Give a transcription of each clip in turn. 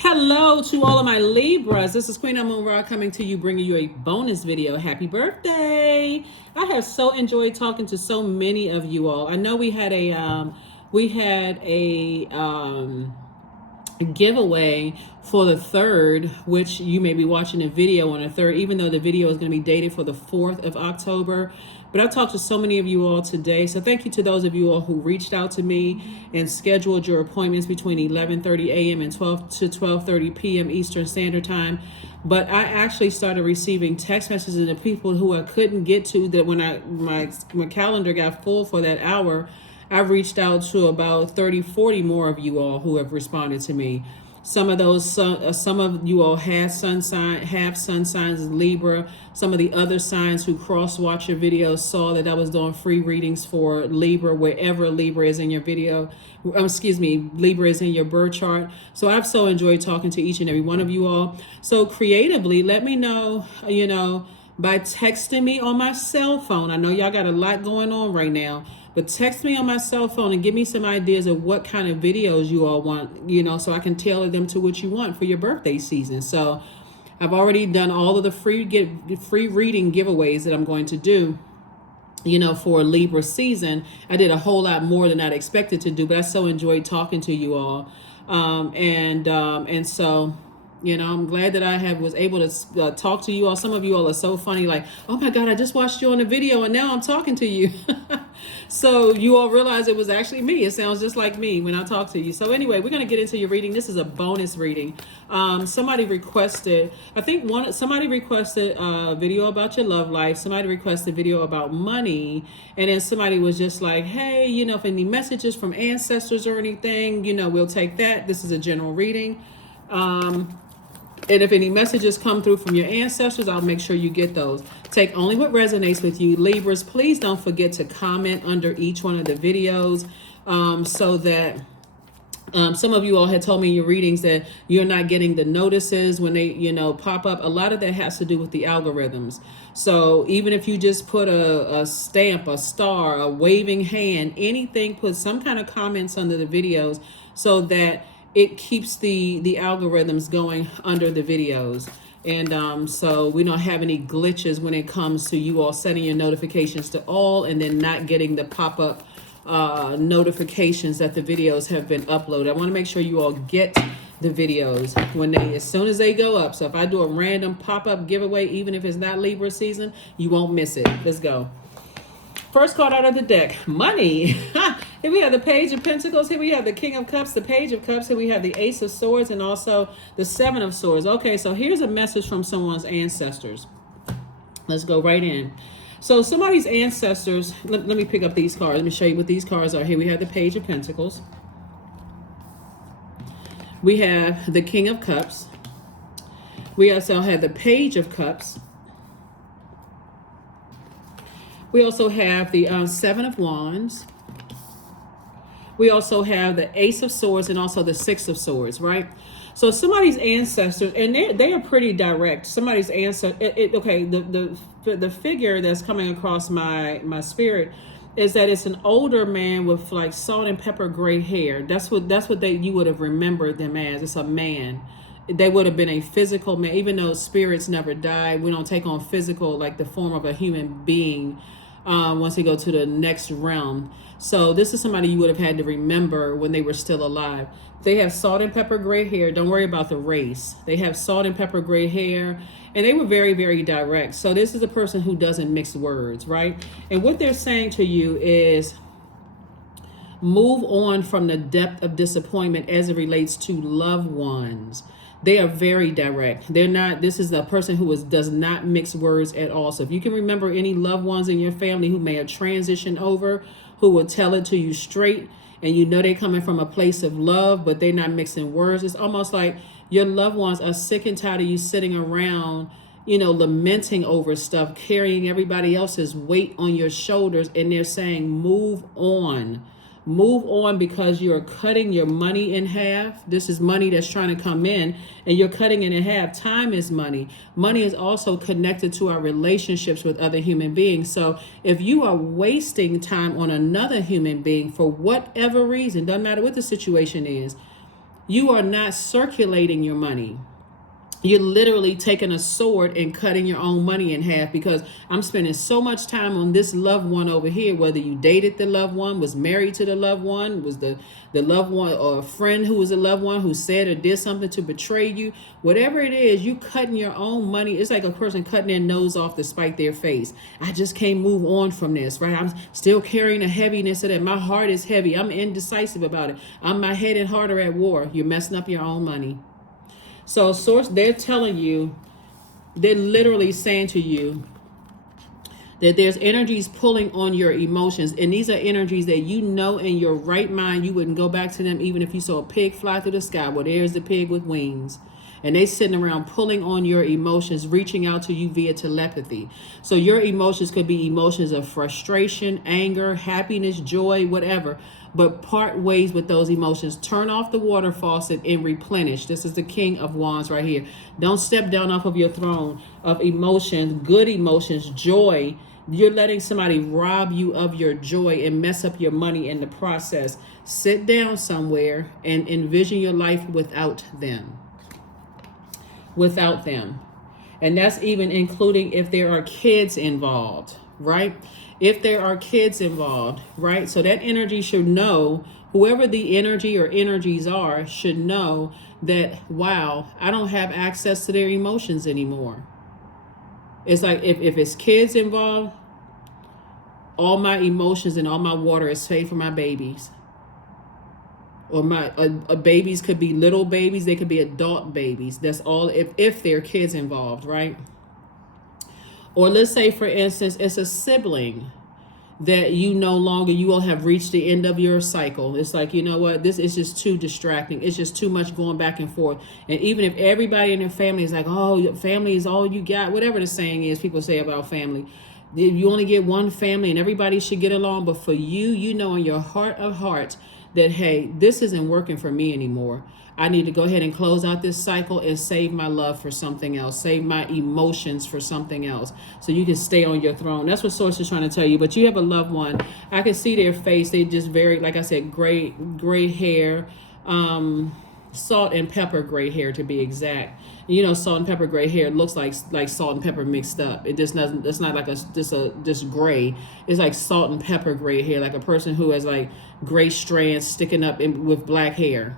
Hello to all of my Libras. This is Queen Amun Ra coming to you, bringing you a bonus video. Happy birthday! I have so enjoyed talking to so many of you all. I know we had a giveaway for the 3rd, which you may be watching a video on the 3rd, even though the video is going to be dated for the 4th of October. But I've talked to so many of you all today. So thank you to those of you all who reached out to me and scheduled your appointments between 11:30 a.m. and 12:30 p.m. Eastern Standard Time. But I actually started receiving text messages of people who I couldn't get to, that when my calendar got full for that hour, I've reached out to about 30, 40 more of you all who have responded to me. Some of you all have sun signs as Libra. Some of the other signs who cross-watch your videos saw that I was doing free readings for Libra, wherever Libra is in your video. Libra is in your birth chart. So I've so enjoyed talking to each and every one of you all. So creatively, let me know, by texting me on my cell phone. I know y'all got a lot going on right now, but text me on my cell phone and give me some ideas of what kind of videos you all want, so I can tailor them to what you want for your birthday season. So I've already done all of the free reading giveaways that I'm going to do, for Libra season. I did a whole lot more than I'd expected to do, but I so enjoyed talking to you all. And so, I'm glad that I was able to talk to you all. Some of you all are so funny, like, oh my God, I just watched you on the video and now I'm talking to you. So you all realize it was actually me. It sounds just like me when I talk to you. So anyway, we're going to get into your reading. This is a bonus reading. Somebody requested a video about your love life. Somebody requested a video about money. And then somebody was just like, hey, if any messages from ancestors or anything, we'll take that. This is a general reading. And if any messages come through from your ancestors, I'll make sure you get those. Take only what resonates with you. Libras, please don't forget to comment under each one of the videos, so that some of you all had told me in your readings that you're not getting the notices when they, pop up. A lot of that has to do with the algorithms. So even if you just put a stamp, a star, a waving hand, anything, put some kind of comments under the videos so that it keeps the algorithms going under the videos. And so we don't have any glitches when it comes to you all setting your notifications to all and then not getting the pop-up notifications that the videos have been uploaded. I want to make sure you all get the videos as soon as they go up. So if I do a random pop-up giveaway, even if it's not Libra season, you won't miss it. Let's go. First card out of the deck, money. Here we have the Page of Pentacles. Here we have the King of Cups, the Page of Cups. Here we have the Ace of Swords and also the Seven of Swords. Okay, so here's a message from someone's ancestors. Let's go right in. So somebody's ancestors, let me pick up these cards. Let me show you what these cards are. Here we have the Page of Pentacles. We have the King of Cups. We also have the Page of Cups. We also have the Seven of Wands. We also have the Ace of Swords and also the Six of Swords, right? So somebody's ancestors, and they are pretty direct. Somebody's ancestor. Okay, the figure that's coming across my spirit is that it's an older man with like salt and pepper gray hair. That's what you would have remembered them as. It's a man. They would have been a physical man, even though spirits never die. We don't take on physical, like the form of a human being once they go to the next realm. So this is somebody you would have had to remember when they were still alive. They have salt and pepper gray hair. Don't worry about the race. They have salt and pepper gray hair, and they were very, very direct. So this is a person who doesn't mix words, right? And what they're saying to you is move on from the depth of disappointment as it relates to loved ones. They are very direct. This is a person who does not mix words at all. So if you can remember any loved ones in your family who may have transitioned over, who will tell it to you straight, and they're coming from a place of love, but they're not mixing words. It's almost like your loved ones are sick and tired of you sitting around, lamenting over stuff, carrying everybody else's weight on your shoulders, and they're saying, move on. Move on, because you're cutting your money in half. This is money that's trying to come in, and you're cutting it in half. Time is money. Money is also connected to our relationships with other human beings. So if you are wasting time on another human being for whatever reason, doesn't matter what the situation is, You are not circulating your money. You're literally taking a sword and cutting your own money in half, because I'm spending so much time on this loved one over here, whether you dated the loved one, was married to the loved one, was the loved one, or a friend who was a loved one who said or did something to betray you. Whatever it is, you cutting your own money. It's like a person cutting their nose off to spite their face. I just can't move on from this, right? I'm still carrying a heaviness of that. My heart is heavy. I'm indecisive about it. My head and heart are at war. You're messing up your own money. So source, they're telling you, they're literally saying to you that there's energies pulling on your emotions. And these are energies that you know in your right mind, you wouldn't go back to them even if you saw a pig fly through the sky. Well, there's the pig with wings. And they sitting around pulling on your emotions, reaching out to you via telepathy. So your emotions could be emotions of frustration, anger, happiness, joy, whatever. But part ways with those emotions. Turn off the water faucet and replenish. This is the King of Wands right here. Don't step down off of your throne of emotions, good emotions, joy. You're letting somebody rob you of your joy and mess up your money in the process. Sit down somewhere and envision your life without them. Without them. And that's even including if there are kids involved, right? If there are kids involved, right? So that energy should know, whoever the energy or energies are, should know that, wow, I don't have access to their emotions anymore. It's like if it's kids involved, all my emotions and all my water is saved for my babies. Or my babies could be little babies, they could be adult babies. That's all if there are kids involved, right? Or let's say, for instance, it's a sibling that you will have reached the end of your cycle. It's like, you know what, this is just too distracting. It's just too much going back and forth. And even if everybody in your family is like, oh, your family is all you got, whatever the saying is people say about family. You only get one family and everybody should get along. But for you, you know in your heart of hearts that, hey, this isn't working for me anymore. I need to go ahead and close out this cycle and save my love for something else, save my emotions for something else, so you can stay on your throne. That's what Source is trying to tell you. But you have a loved one. I can see their face. They just very, like I said, gray hair, salt and pepper gray hair to be exact. You know, salt and pepper gray hair looks like salt and pepper mixed up. It just doesn't. It's not like just gray. It's like salt and pepper gray hair, like a person who has like gray strands sticking up with black hair.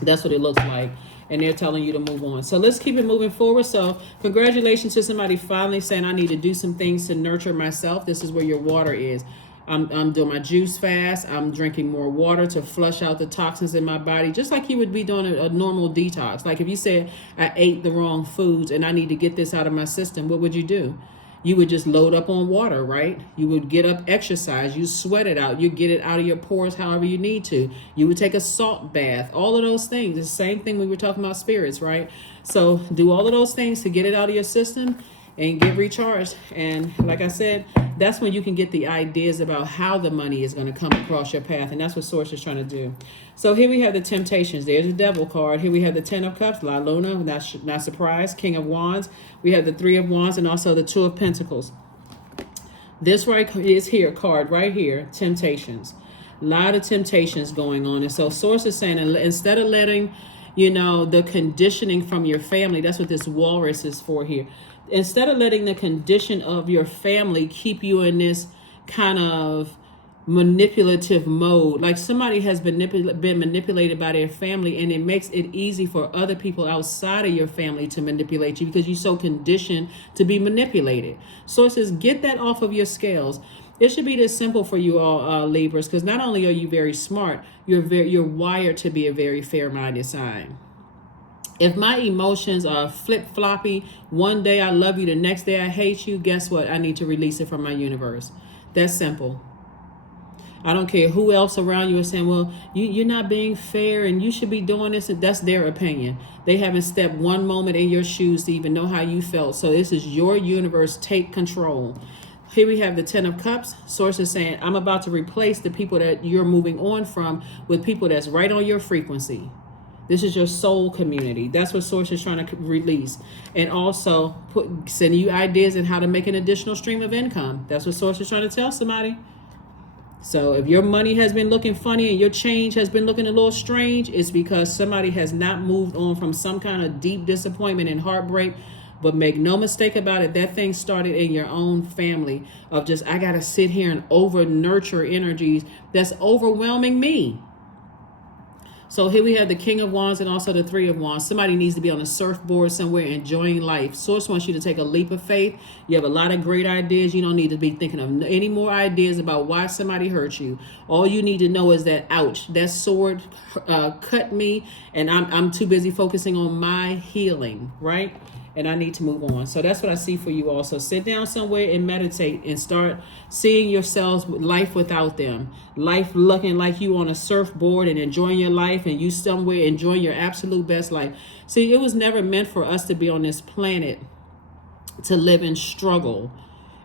That's what it looks like. And they're telling you to move on. So let's keep it moving forward. So congratulations to somebody finally saying, I need to do some things to nurture myself. This is where your water is. I'm doing my juice fast. I'm drinking more water to flush out the toxins in my body, just like you would be doing a normal detox. Like if you said I ate the wrong foods and I need to get this out of my system, what would you do? You would just load up on water, right? You would get up, exercise, you sweat it out, you get it out of your pores however you need to. You would take a salt bath, all of those things. It's the same thing we were talking about spirits, right? So do all of those things to get it out of your system and get recharged. And like I said, that's when you can get the ideas about how the money is going to come across your path. And that's what Source is trying to do. So here we have the Temptations. There's the Devil card. Here we have the Ten of Cups, La Luna, not surprised, King of Wands. We have the Three of Wands and also the Two of Pentacles. This right is here, card right here, Temptations. A lot of temptations going on. And so Source is saying, instead of letting, the conditioning from your family, that's what this walrus is for here. Instead of letting the condition of your family keep you in this kind of manipulative mode, like somebody has been manipulated by their family, and it makes it easy for other people outside of your family to manipulate you because you're so conditioned to be manipulated. So it says, get that off of your scales. It should be this simple for you all, Libras, because not only are you very smart, you're wired to be a very fair-minded sign. If my emotions are flip-floppy, one day I love you, the next day I hate you, guess what? I need to release it from my universe. That's simple. I don't care who else around you is saying, well, you're not being fair and you should be doing this. That's their opinion. They haven't stepped one moment in your shoes to even know how you felt. So this is your universe. Take control. Here we have the Ten of Cups. Source is saying, I'm about to replace the people that you're moving on from with people that's right on your frequency. This is your soul community. That's what Source is trying to release. And also sending you ideas on how to make an additional stream of income. That's what Source is trying to tell somebody. So if your money has been looking funny and your change has been looking a little strange, it's because somebody has not moved on from some kind of deep disappointment and heartbreak. But make no mistake about it, that thing started in your own family of just, I got to sit here and over nurture energies that's overwhelming me. So here we have the King of Wands and also the Three of Wands. Somebody needs to be on a surfboard somewhere enjoying life. Source wants you to take a leap of faith. You have a lot of great ideas. You don't need to be thinking of any more ideas about why somebody hurt you. All you need to know is that, ouch, that sword cut me, and I'm too busy focusing on my healing, right? And I need to move on. So that's what I see for you also. Sit down somewhere and meditate and start seeing yourselves life without them. Life looking like you on a surfboard and enjoying your life, and you somewhere enjoying your absolute best life. See, it was never meant for us to be on this planet to live in struggle.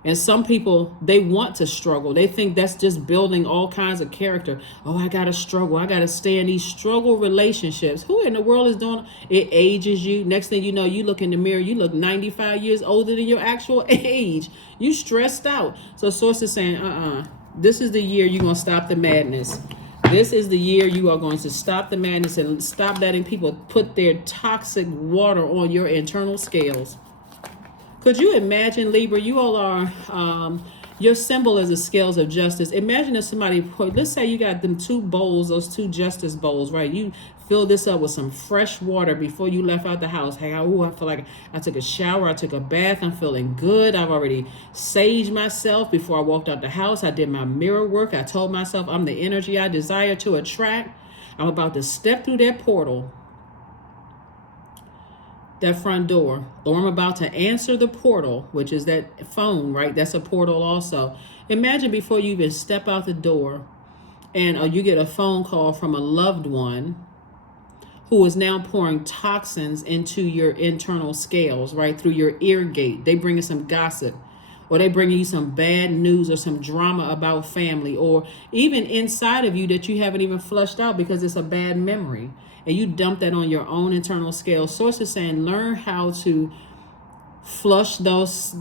And some people, they want to struggle. They think that's just building all kinds of character. Oh, I got to struggle. I got to stay in these struggle relationships. Who in the world is doing it? Ages you. Next thing you know, you look in the mirror, you look 95 years older than your actual age. You stressed out. So Source is saying, this is the year you're going to stop the madness. This is the year you are going to stop the madness and stop letting people put their toxic water on your internal scales. Could you imagine, Libra, you all are, your symbol is the scales of justice. Imagine if somebody, let's say you got them two bowls, those two justice bowls, right? You fill this up with some fresh water before you left out the house. Hey, I feel like I took a shower, I took a bath, I'm feeling good. I've already saged myself before I walked out the house. I did my mirror work. I told myself I'm the energy I desire to attract. I'm about to step through that portal, that front door, or I'm about to answer the portal, which is that phone, right? That's a portal also. Imagine before you even step out the door and you get a phone call from a loved one who is now pouring toxins into your internal scales, right? Through your ear gate. They bring you some gossip, or they bring you some bad news or some drama about family, or even inside of you that you haven't even flushed out because it's a bad memory. And you dump that on your own internal scale. Source is saying, learn how to flush those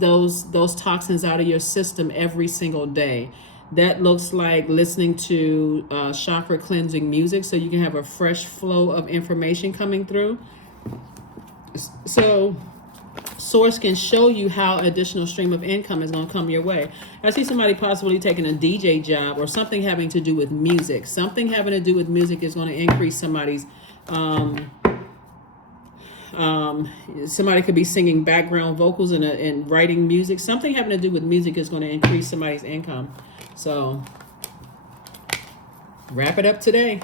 toxins out of your system every single day. That looks like listening to chakra cleansing music so you can have a fresh flow of information coming through. So Source can show you how additional stream of income is going to come your way. I see somebody possibly taking a DJ job or something having to do with music. Something having to do with music is going to increase somebody's somebody could be singing background vocals and writing music. Something having to do with music is going to increase somebody's income. So wrap it up today.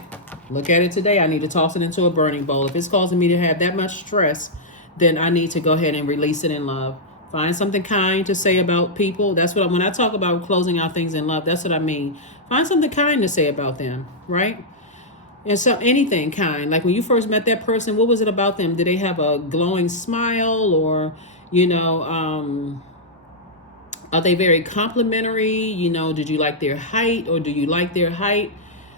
Look at it today. I need to toss it into a burning bowl. If it's causing me to have that much stress, then I need to go ahead and release it in love. Find something kind to say about people. That's what when I talk about closing out things in love, that's what I mean. Find something kind to say about them, right? And so anything kind, like when you first met that person, what was it about them? Did they have a glowing smile, or, are they very complimentary? Did you like their height, or do you like their height?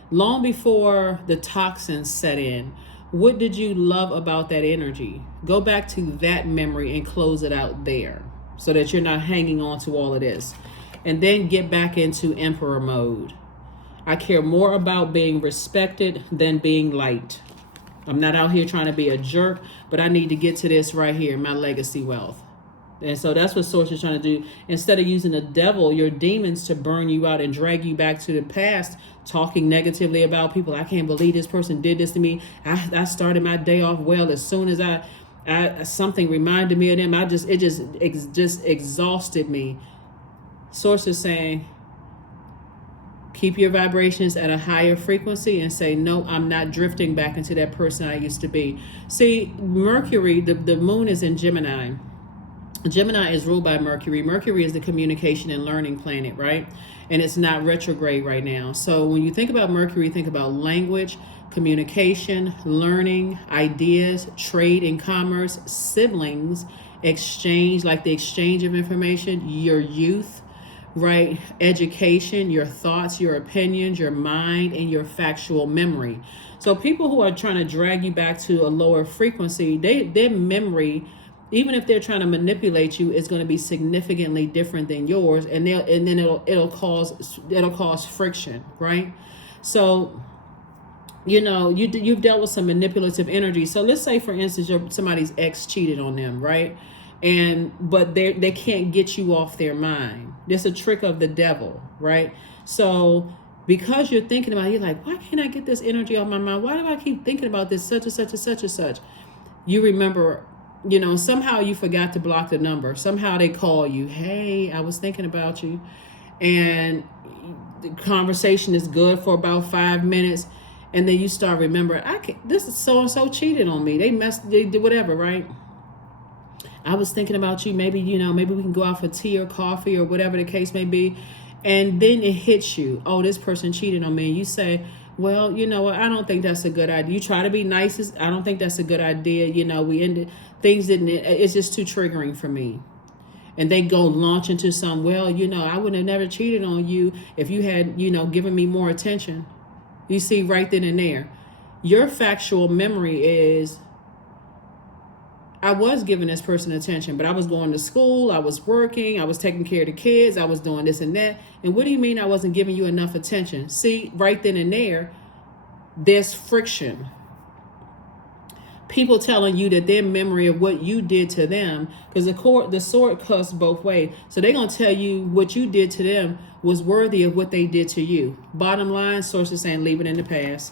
Long before the toxins set in, what did you love about that energy? Go back to that memory and close it out there so that you're not hanging on to all of this. And then get back into emperor mode. I care more about being respected than being liked. I'm not out here trying to be a jerk, but I need to get to this right here, my legacy wealth. And so that's what Source is trying to do. Instead of using the devil, your demons, to burn you out and drag you back to the past, talking negatively about people. I can't believe this person did this to me. I started my day off well. As soon as I something reminded me of them, it just exhausted me. Source is saying, keep your vibrations at a higher frequency and say, no, I'm not drifting back into that person I used to be. See, Mercury, the moon is in Gemini. Gemini is ruled by Mercury. Mercury is the communication and learning planet, right? And it's not retrograde right now. So when you think about Mercury, think about language, communication, learning, ideas, trade and commerce, siblings, exchange, like the exchange of information, your youth, right? Education, your thoughts, your opinions, your mind, and your factual memory. So people who are trying to drag you back to a lower frequency, their memory Even if they're trying to manipulate you, it's going to be significantly different than yours, and then it'll cause friction, right? So, you've dealt with some manipulative energy. So let's say, for instance, somebody's ex cheated on them, right? But they can't get you off their mind. It's a trick of the devil, right? So because you're thinking about it, you're like, why can't I get this energy off my mind? Why do I keep thinking about this such and such and such and such? You remember, somehow you forgot to block the number. Somehow they call you, hey, I was thinking about you. And the conversation is good for about 5 minutes. And then you start remembering, this is so-and-so cheated on me. They did whatever, right? I was thinking about you. Maybe, maybe we can go out for tea or coffee or whatever the case may be. And then it hits you. Oh, this person cheated on me. And you say, well, you know what? I don't think that's a good idea. You try to be nice. I don't think that's a good idea. We ended, things didn't, it's just too triggering for me. And they go launch into some, well, I would have never cheated on you if you had, given me more attention. You see, right then and there, your factual memory is, I was giving this person attention, but I was going to school, I was working, I was taking care of the kids, I was doing this and that. And what do you mean I wasn't giving you enough attention? See, right then and there, there's friction. People telling you that their memory of what you did to them, because the sword cuts both ways. So they're going to tell you what you did to them was worthy of what they did to you. Bottom line, sources saying leave it in the past.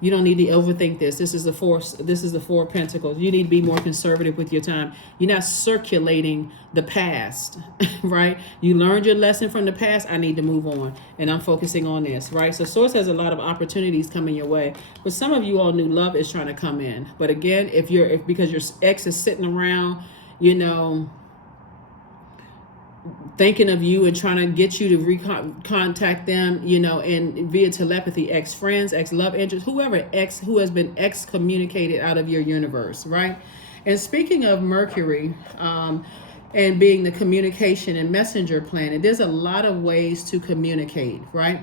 You don't need to overthink this. This is the Four of Pentacles. You need to be more conservative with your time. You're not circulating the past, right? You learned your lesson from the past. I need to move on, and I'm focusing on this, right? So Source has a lot of opportunities coming your way. But some of you all knew love is trying to come in. But again, if because your ex is sitting around, thinking of you and trying to get you to contact them, and via telepathy, ex-friends, ex-love interest, who has been excommunicated out of your universe, right? And speaking of Mercury, and being the communication and messenger planet, there's a lot of ways to communicate, right?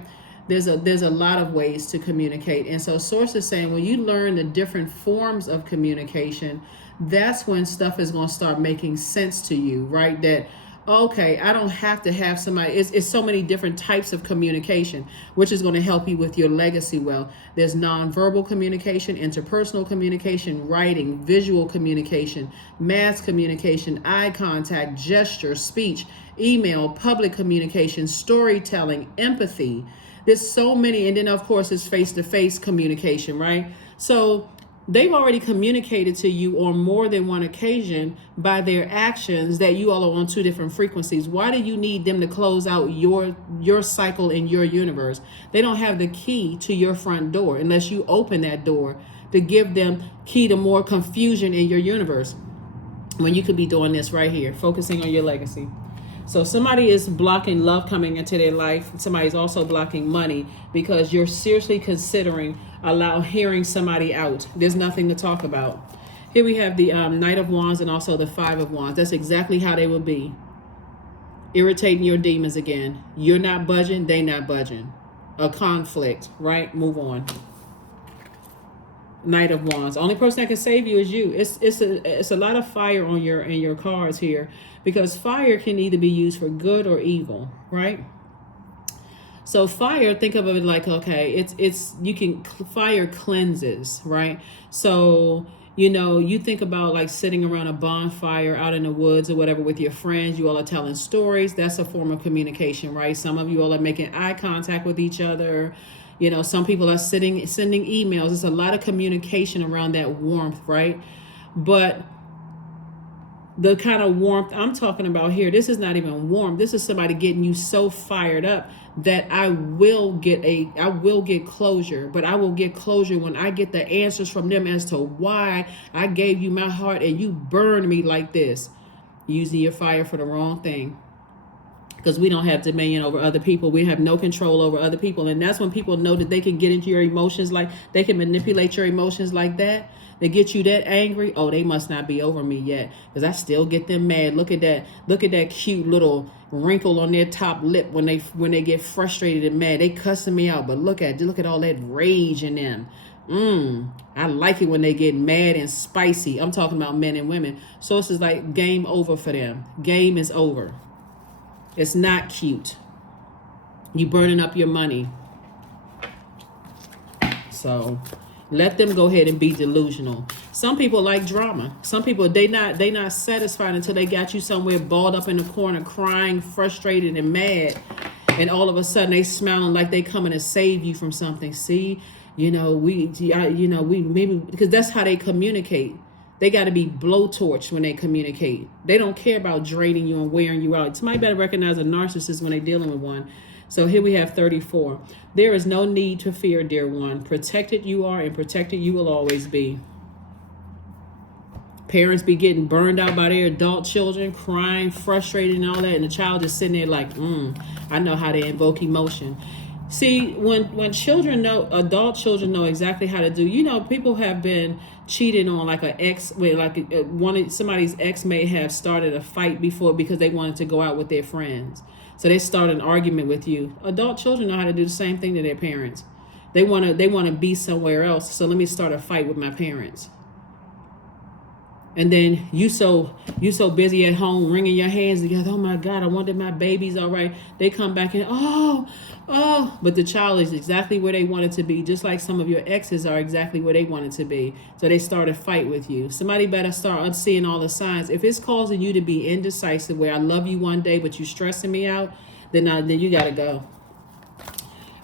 There's a lot of ways to communicate. And so Source is saying, when you learn the different forms of communication, that's when stuff is going to start making sense to you, right? That, okay, I don't have to have somebody. It's so many different types of communication, which is going to help you with your legacy well. There's nonverbal communication, interpersonal communication, writing, visual communication, mass communication, eye contact, gesture, speech, email, public communication, storytelling, empathy. There's so many. And then, of course, it's face-to-face communication, right? So they've already communicated to you on more than one occasion by their actions that you all are on two different frequencies. Why do you need them to close out your cycle in your universe? They don't have the key to your front door unless you open that door to give them key to more confusion in your universe, when you could be doing this right here, focusing on your legacy. So somebody is blocking love coming into their life. Somebody's also blocking money because you're seriously considering hearing somebody out. There's nothing to talk about. Here we have the Knight of Wands and also the Five of Wands. That's exactly how they would be. Irritating your demons again. You're not budging, they not budging. A conflict, right? Move on. Knight of Wands. The only person that can save you is you. It's a lot of fire on in your cards here, because fire can either be used for good or evil, right? So fire, think of it like, okay, fire cleanses, right? So, you think about like sitting around a bonfire out in the woods or whatever with your friends. You all are telling stories. That's a form of communication, right? Some of you all are making eye contact with each other. Some people are sending emails. There's a lot of communication around that warmth, right? But the kind of warmth I'm talking about here, this is not even warm. This is somebody getting you so fired up that I will get closure, but I will get closure when I get the answers from them as to why I gave you my heart and you burned me like this, using your fire for the wrong thing. Because we don't have dominion over other people. We have no control over other people. And that's when people know that they can get into your emotions, like they can manipulate your emotions like that. They get you that angry. Oh, they must not be over me yet, because I still get them mad. Look at that cute little wrinkle on their top lip when they get frustrated and mad. They cussing me out, but look at all that rage in them. I like it when they get mad and spicy. I'm talking about men and women. So it's just like game over for them. Game is over. It's not cute. You burning up your money. So let them go ahead and be delusional. Some people like drama. Some people, they not satisfied until they got you somewhere balled up in the corner, crying, frustrated, and mad. And all of a sudden they smiling like they coming to save you from something. See, we maybe, because that's how they communicate. They got to be blowtorched when they communicate. They don't care about draining you and wearing you out. Somebody better recognize a narcissist when they're dealing with one. So here we have 34. There is no need to fear, dear one. Protected you are, and protected you will always be. Parents be getting burned out by their adult children, crying, frustrated, and all that. And the child is sitting there like, I know how to invoke emotion. See, when children know, adult children know exactly how to do, people have been cheated on, like an ex, where like somebody's ex may have started a fight before because they wanted to go out with their friends. So they start an argument with you. Adult children know how to do the same thing to their parents. They want to be somewhere else. So let me start a fight with my parents. And then you so busy at home wringing your hands together. Oh my God, I wonder if my baby's all right. They come back and but the child is exactly where they wanted to be, just like some of your exes are exactly where they wanted to be. So they start a fight with you. Somebody better start seeing all the signs. If it's causing you to be indecisive, where I love you one day but you stressing me out, then you gotta go.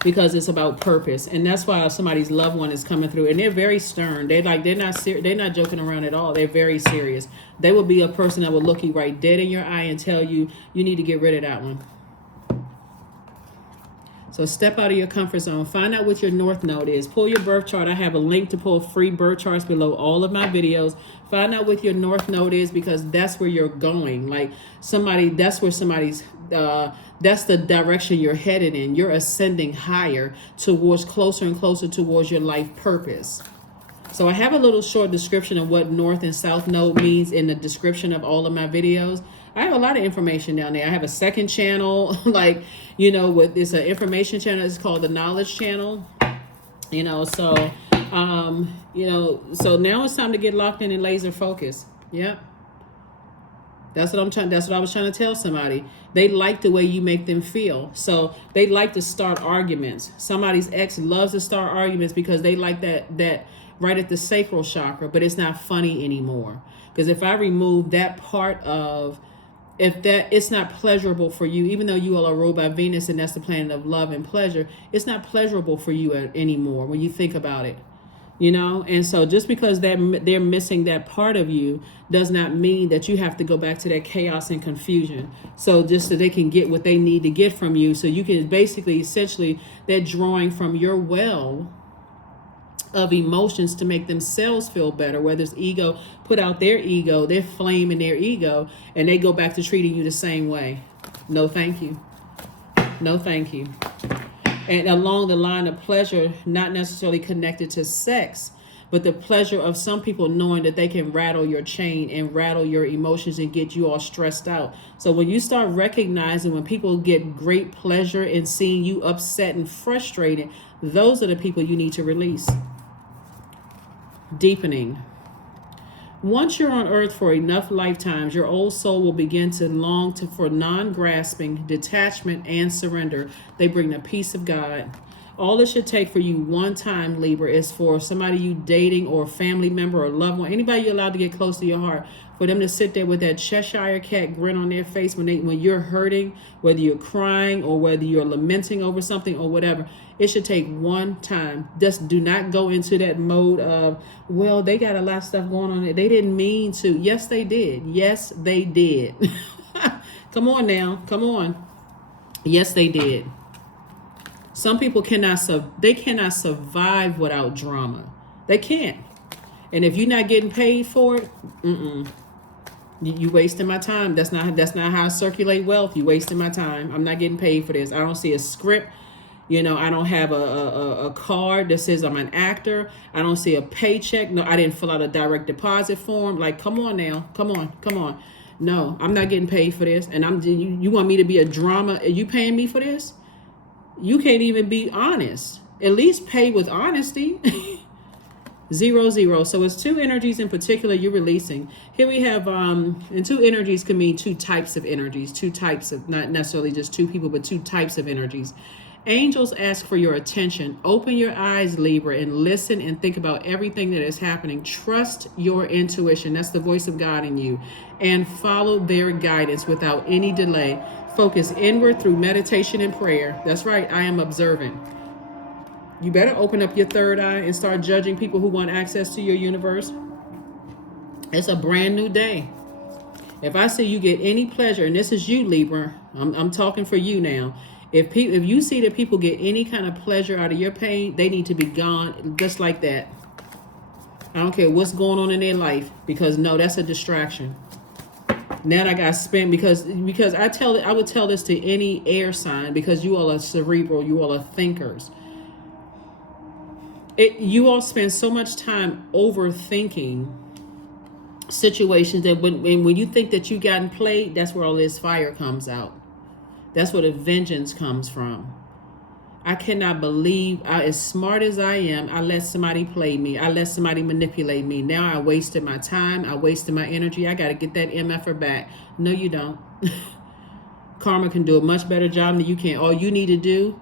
Because it's about purpose, and that's why somebody's loved one is coming through, and they're very stern. They're not joking around at all. They're very serious. They will be a person that will look you right dead in your eye and tell you need to get rid of that one. So step out of your comfort zone. Find out what your north node is. Pull your birth chart. I have a link to pull free birth charts below all of my videos. Find out what your north node is, because that's where you're going. Like that's where somebody's that's the direction you're headed in. You're ascending higher closer and closer towards your life purpose. So I have a little short description of what north and south node means in the description of all of my videos. I have a lot of information down there. I have a second channel, it's an information channel. It's called the Knowledge Channel. So now it's time to get locked in and laser focus. Yep. That's what I was trying to tell somebody. They like the way you make them feel. So they like to start arguments. Somebody's ex loves to start arguments because they like that right at the sacral chakra, but it's not funny anymore. Because if I remove that part of, it's not pleasurable for you, even though you are ruled by Venus and that's the planet of love and pleasure, it's not pleasurable for you anymore when you think about it. And so just because they're missing that part of you does not mean that you have to go back to that chaos and confusion. So just so they can get what they need to get from you. So you can essentially, they're drawing from your well of emotions to make themselves feel better, whether it's ego, put out their ego, their flame in their ego, and they go back to treating you the same way. No, thank you. No, thank you. And along the line of pleasure, not necessarily connected to sex, but the pleasure of some people knowing that they can rattle your chain and rattle your emotions and get you all stressed out. So when you start recognizing when people get great pleasure in seeing you upset and frustrated, those are the people you need to release. Deepening. Once you're on earth for enough lifetimes, your old soul will begin to long for non-grasping, detachment, and surrender. They bring the peace of God. All it should take for you one time, Libra, is for somebody you dating or a family member or loved one, anybody you're allowed to get close to your heart, for them to sit there with that Cheshire cat grin on their face when you're hurting, whether you're crying or whether you're lamenting over something or whatever. It should take one time. Just do not go into that mode of, well, they got a lot of stuff going on there. They didn't mean to. Yes, they did. Yes, they did. Come on now. Come on. Yes, they did. Some people cannot survive without drama. They can't. And if you're not getting paid for it, you wasting my time. That's not how I circulate wealth. You wasting my time. I'm not getting paid for this. I don't see a script. I don't have a card that says I'm an actor. I don't see a paycheck. No, I didn't fill out a direct deposit form. Like, come on now. Come on. No, I'm not getting paid for this. And you want me to be a drama? Are you paying me for this? You can't even be honest. At least pay with honesty. 0, 0. So it's two energies in particular you're releasing. Here we have, and two energies can mean two types of energies, two types of, not necessarily just two people, but two types of energies. Angels ask for your attention. Open your eyes, Libra, and listen and think about everything that is happening. Trust your intuition. That's the voice of God in you. And follow their guidance without any delay. Focus inward through meditation and prayer. That's right, I am observant. You better open up your third eye and start judging people who want access to your universe. It's a brand new day. If I see you get any pleasure, and this is you, Libra, I'm talking for you now. If you see that people get any kind of pleasure out of your pain, they need to be gone just like that. I don't care what's going on in their life, because no, that's a distraction. Now I got spent because I would tell this to any air sign, because you all are cerebral, you all are thinkers. You all spend so much time overthinking situations that when you think that you gotten played, that's where all this fire comes out. That's where the vengeance comes from. I cannot believe, as smart as I am, I let somebody play me. I let somebody manipulate me. Now I wasted my time. I wasted my energy. I got to get that MFer back. No, you don't. Karma can do a much better job than you can. All you need to do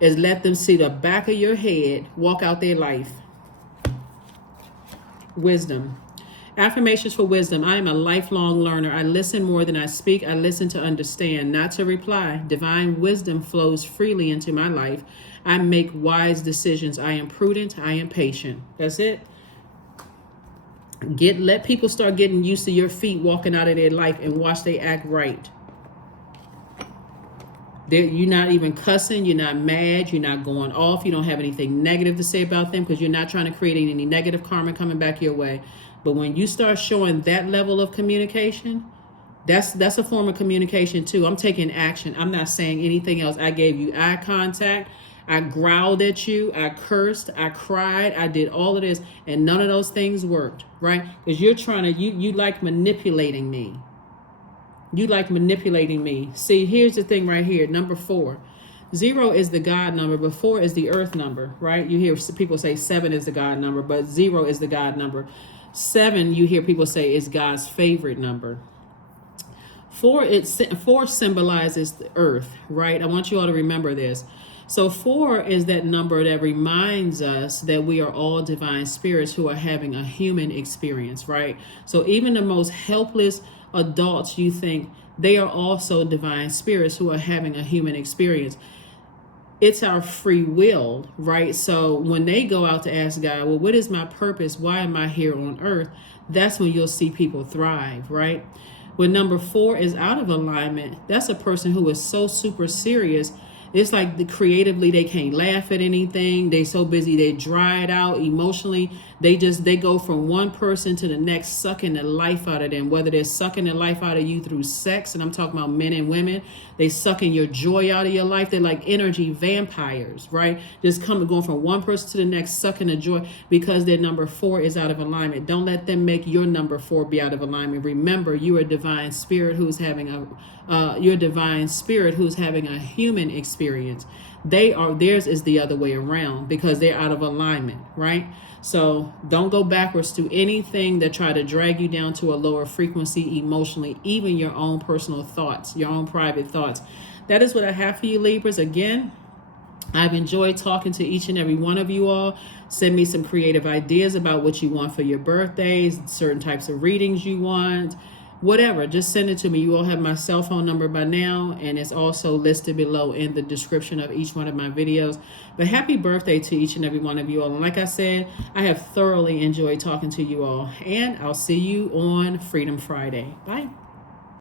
is let them see the back of your head, walk out their life. Wisdom. Affirmations for wisdom. I am a lifelong learner. I listen more than I speak. I listen to understand, not to reply. Divine wisdom flows freely into my life. I make wise decisions. I am prudent. I am patient. That's it. Let people start getting used to your feet walking out of their life and watch they act right. You're not even cussing. You're not mad. You're not going off. You don't have anything negative to say about them, because you're not trying to create any negative karma coming back your way. But when you start showing that level of communication, that's a form of communication too. I'm taking action. I'm not saying anything else. I gave you eye contact. I growled at you. I cursed. I cried. I did all of this, and none of those things worked, right? Because you're trying to, you like manipulating me. You like manipulating me. See, here's the thing right here. Number 4. 0 is the God number, but 4 is the earth number, right? You hear people say 7 is the God number, but 0 is the God number. 7, you hear people say, is God's favorite number. 4 symbolizes the earth, right? I want you all to remember this. So 4 is that number that reminds us that we are all divine spirits who are having a human experience, right? So even the most helpless adults, you think they are also divine spirits who are having a human experience. It's our free will, right? So when they go out to ask God, well, what is my purpose? Why am I here on earth? That's when you'll see people thrive, right? When number 4 is out of alignment, that's a person who is so super serious. It's like creatively, they can't laugh at anything. They so busy, they dry it out emotionally. They go from one person to the next, sucking the life out of them, whether they're sucking the life out of you through sex, and I'm talking about men and women. They sucking your joy out of your life. They're like energy vampires, right? Just going from one person to the next, sucking the joy, because their number 4 is out of alignment. Don't let them make your number 4 be out of alignment. Remember, you're a divine spirit who's having a human experience. Theirs is the other way around, because they're out of alignment, right? So don't go backwards to anything that try to drag you down to a lower frequency emotionally, even your own personal thoughts, your own private thoughts. That is what I have for you, Libras. Again, I've enjoyed talking to each and every one of you all. Send me some creative ideas about what you want for your birthdays, certain types of readings you want. Whatever, just send it to me. You all have my cell phone number by now, and it's also listed below in the description of each one of my videos. But happy birthday to each and every one of you all. And like I said, I have thoroughly enjoyed talking to you all, and I'll see you on Freedom Friday. Bye.